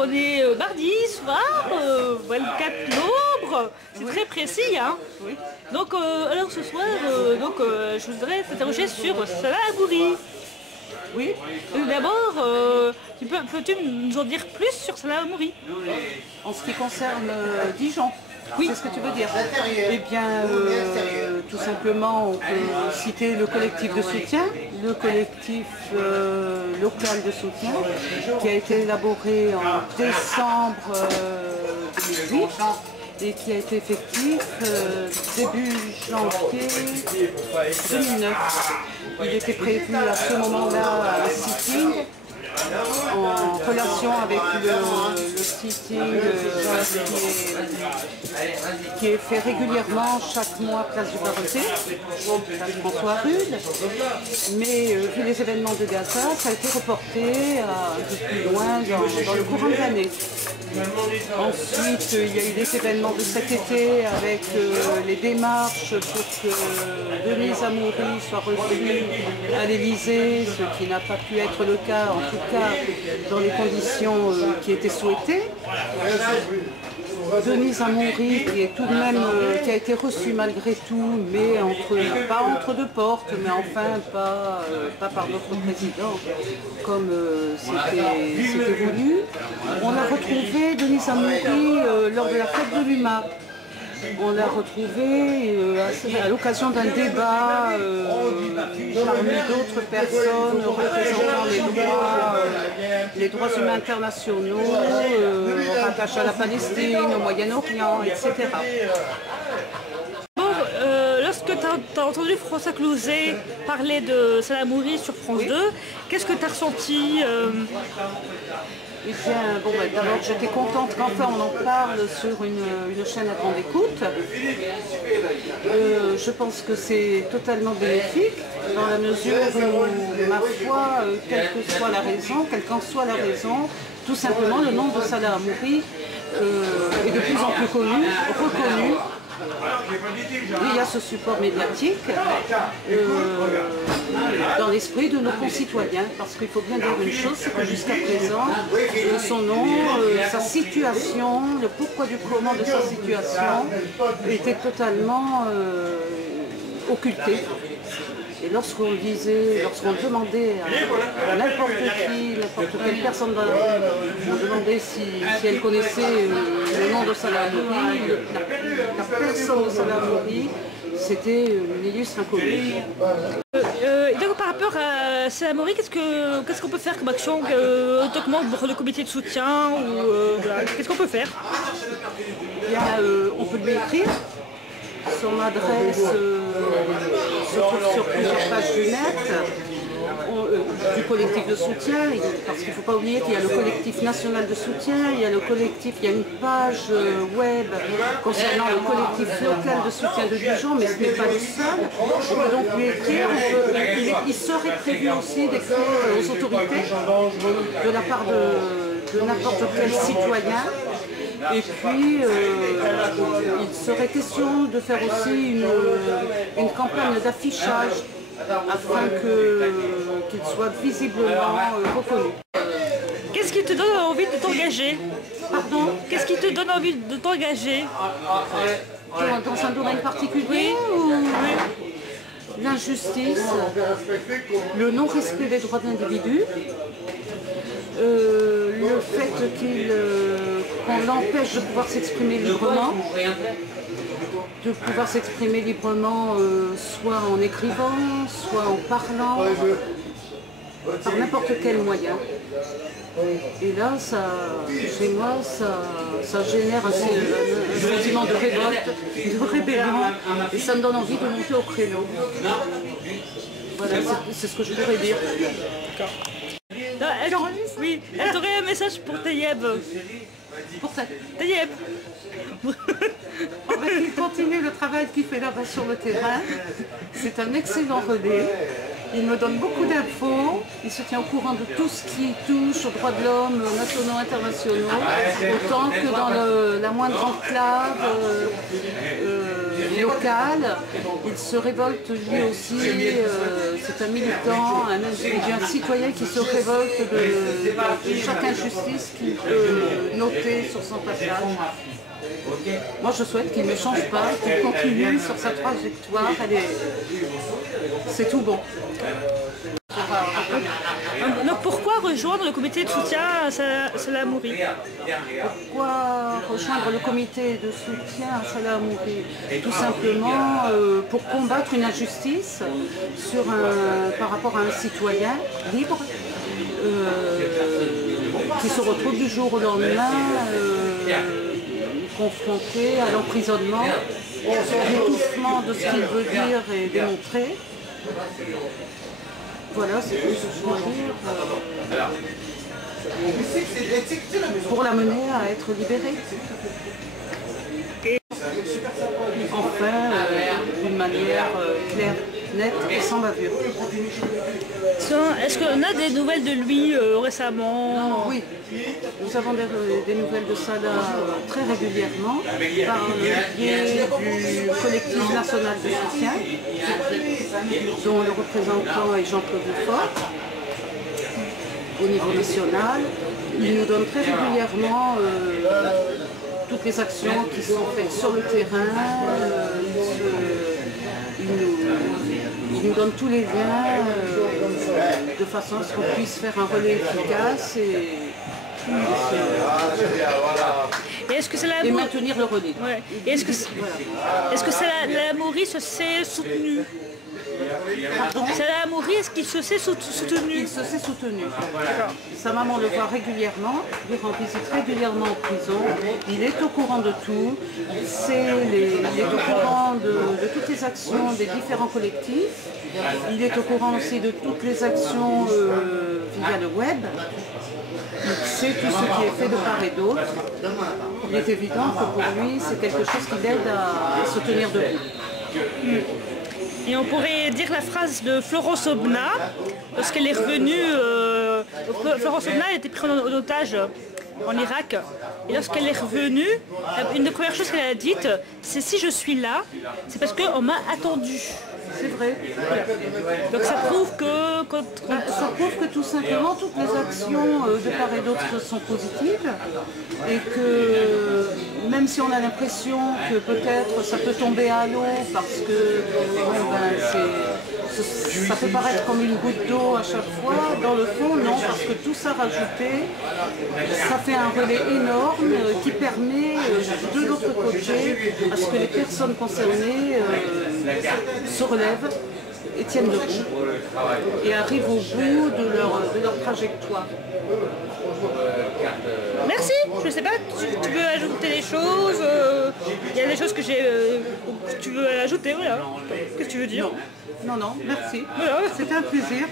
on est mardi soir, 24 novembre, c'est très précis. Hein. Oui. Donc, alors ce soir, je voudrais t'interroger sur Salah Hamouri. Oui. D'abord, peux-tu nous en dire plus sur Salah Hamouri? En ce qui concerne Dijon, oui. C'est ce que tu veux dire. Eh bien, tout simplement, on peut citer le collectif de soutien, le collectif local de soutien, qui a été élaboré en décembre 2008 et qui a été effectif début janvier 2009. Il était prévu à ce moment-là un sitting en relation avec le sitting qui est fait régulièrement chaque mois place du Barenté, François Rude. Mais vu les événements de Gaza, ça a été reporté un peu plus loin dans le courant de l'année. Ensuite, il y a eu des événements de cet été avec les démarches pour que Denise Hamouri soit reçue à l'Élysée, ce qui n'a pas pu être le cas, en tout cas dans les conditions qui étaient souhaitées. Denise Hamouri qui est tout de même qui a été reçue malgré tout, mais pas entre deux portes, mais enfin pas par notre président comme c'était voulu. On a retrouvé Denise Hamouri lors de la fête de l'UMA. On l'a retrouvée à l'occasion d'un débat parmi d'autres personnes représentant les droits humains internationaux, rattachés à la Palestine, au Moyen-Orient, etc. Lorsque tu as entendu François Clouzet parler de Salah Hamouri sur France 2, qu'est-ce que tu as ressenti Eh bien, bon, d'abord j'étais contente qu'enfin on en parle sur une chaîne à grande écoute. Je pense que c'est totalement bénéfique dans la mesure où, ma foi, quelle qu'en soit la raison, tout simplement le nom de Salah Hamouri est de plus en plus reconnu. Il y a ce support médiatique dans l'esprit de nos concitoyens, parce qu'il faut bien dire une chose, c'est que jusqu'à présent, son nom, sa situation, le pourquoi du comment de sa situation était totalement occulté. Et lorsqu'on demandait à n'importe quelle personne dans la rue, on demandait si elle connaissait le nom de Salah Hamouri, la personne de Salah Hamouri, c'était une illustre inconnue. Donc par rapport à Salah Hamouri, qu'est-ce qu'on peut faire comme action autrement pour le comité de soutien qu'est-ce qu'on peut faire? On peut lui écrire. Son adresse se trouve sur plusieurs pages du net, du collectif de soutien, parce qu'il ne faut pas oublier qu'il y a le collectif national de soutien, il y a une page web concernant le collectif local de soutien de Dijon, mais ce n'est pas le seul. On peut donc lui écrire, il serait prévu aussi d'écrire aux autorités de la part de n'importe quel citoyen. Et puis, il serait question de faire aussi une campagne d'affichage afin qu'il soit visiblement reconnu. Qu'est-ce qui te donne envie de t'engager? Pardon? Qu'est-ce qui te donne envie de t'engager? Dans un domaine particulier ou l'injustice, le non-respect des droits de l'individu, le fait qu'on l'empêche de pouvoir s'exprimer librement, soit en écrivant, soit en parlant, par n'importe quel moyen. Et là, chez moi, ça génère un sentiment de révolte, de rébellion, et ça me donne envie de monter au créneau. Voilà, c'est ce que je pourrais dire. D'accord. Alors, oui, tu aurais un message pour Taïeb. Pour ça. Taïeb. Il continue le travail qu'il fait là-bas sur le terrain. C'est un excellent relais. Il me donne beaucoup d'infos. Il se tient au courant de tout ce qui touche aux droits de l'homme, nationaux, internationaux, autant que dans la moindre enclave local. Il se révolte lui aussi, c'est un militant, un citoyen qui se révolte de chaque injustice qu'il peut noter sur son passage. Moi je souhaite qu'il ne change pas, qu'il continue sur sa trajectoire, c'est tout bon. Donc pourquoi rejoindre le comité de soutien à Salah Hamouri? Pourquoi rejoindre le comité de soutien à Salah Hamouri? Tout simplement pour combattre une injustice par rapport à un citoyen libre qui se retrouve du jour au lendemain confronté à l'emprisonnement, l'étouffement de ce qu'il veut dire et démontrer. Voilà, c'est tout ce que je veux dire. Pour l'amener à être libérée. Enfin, d'une manière claire, nette et sans bavure. Est-ce qu'on a des nouvelles de lui récemment? Oui, nous avons des nouvelles de Salah très régulièrement par le biais du collectif national de soutien, dont le représentant est Jean-Claude Lefort. Au niveau national, il nous donne très régulièrement toutes les actions qui sont faites sur le terrain. Il nous donne tous les liens de façon à ce qu'on puisse faire un relais efficace et maintenir le relais. Ouais. Est-ce que Salah Hamouri se s'est soutenu? Salah Hamouri, est-ce qu'il se s'est soutenu? Il se s'est soutenu. Sa maman le voit régulièrement, lui rend visite régulièrement en prison. Il est au courant de tout. Il est au courant de toutes les actions des différents collectifs. Il est au courant aussi de toutes les actions via le web. Il sait tout ce qui est fait de part et d'autre. Il est évident que pour lui, c'est quelque chose qui l'aide à se tenir debout. Et on pourrait dire la phrase de Florence Aubenas, lorsqu'elle est revenue, Florence Aubenas a été prise en otage en Irak, et lorsqu'elle est revenue, une des premières choses qu'elle a dites, c'est si je suis là, c'est parce qu'on m'a attendu. C'est vrai. Voilà. Donc ça prouve que... Ça prouve que tout simplement toutes les actions de part et d'autre sont positives et que même si on a l'impression que peut-être ça peut tomber à l'eau parce que ça peut paraître comme une goutte d'eau à chaque fois, dans le fond non, parce que tout ça rajouté, ça fait un relais énorme qui permet de l'autre côté à ce que les personnes concernées se relèvent et tiennent debout et arrivent au bout de leur trajectoire. Merci, je ne sais pas, tu veux ajouter des choses, il y a des choses que tu veux ajouter, voilà. Qu'est-ce que tu veux dire? Non, merci. Voilà. C'était un plaisir.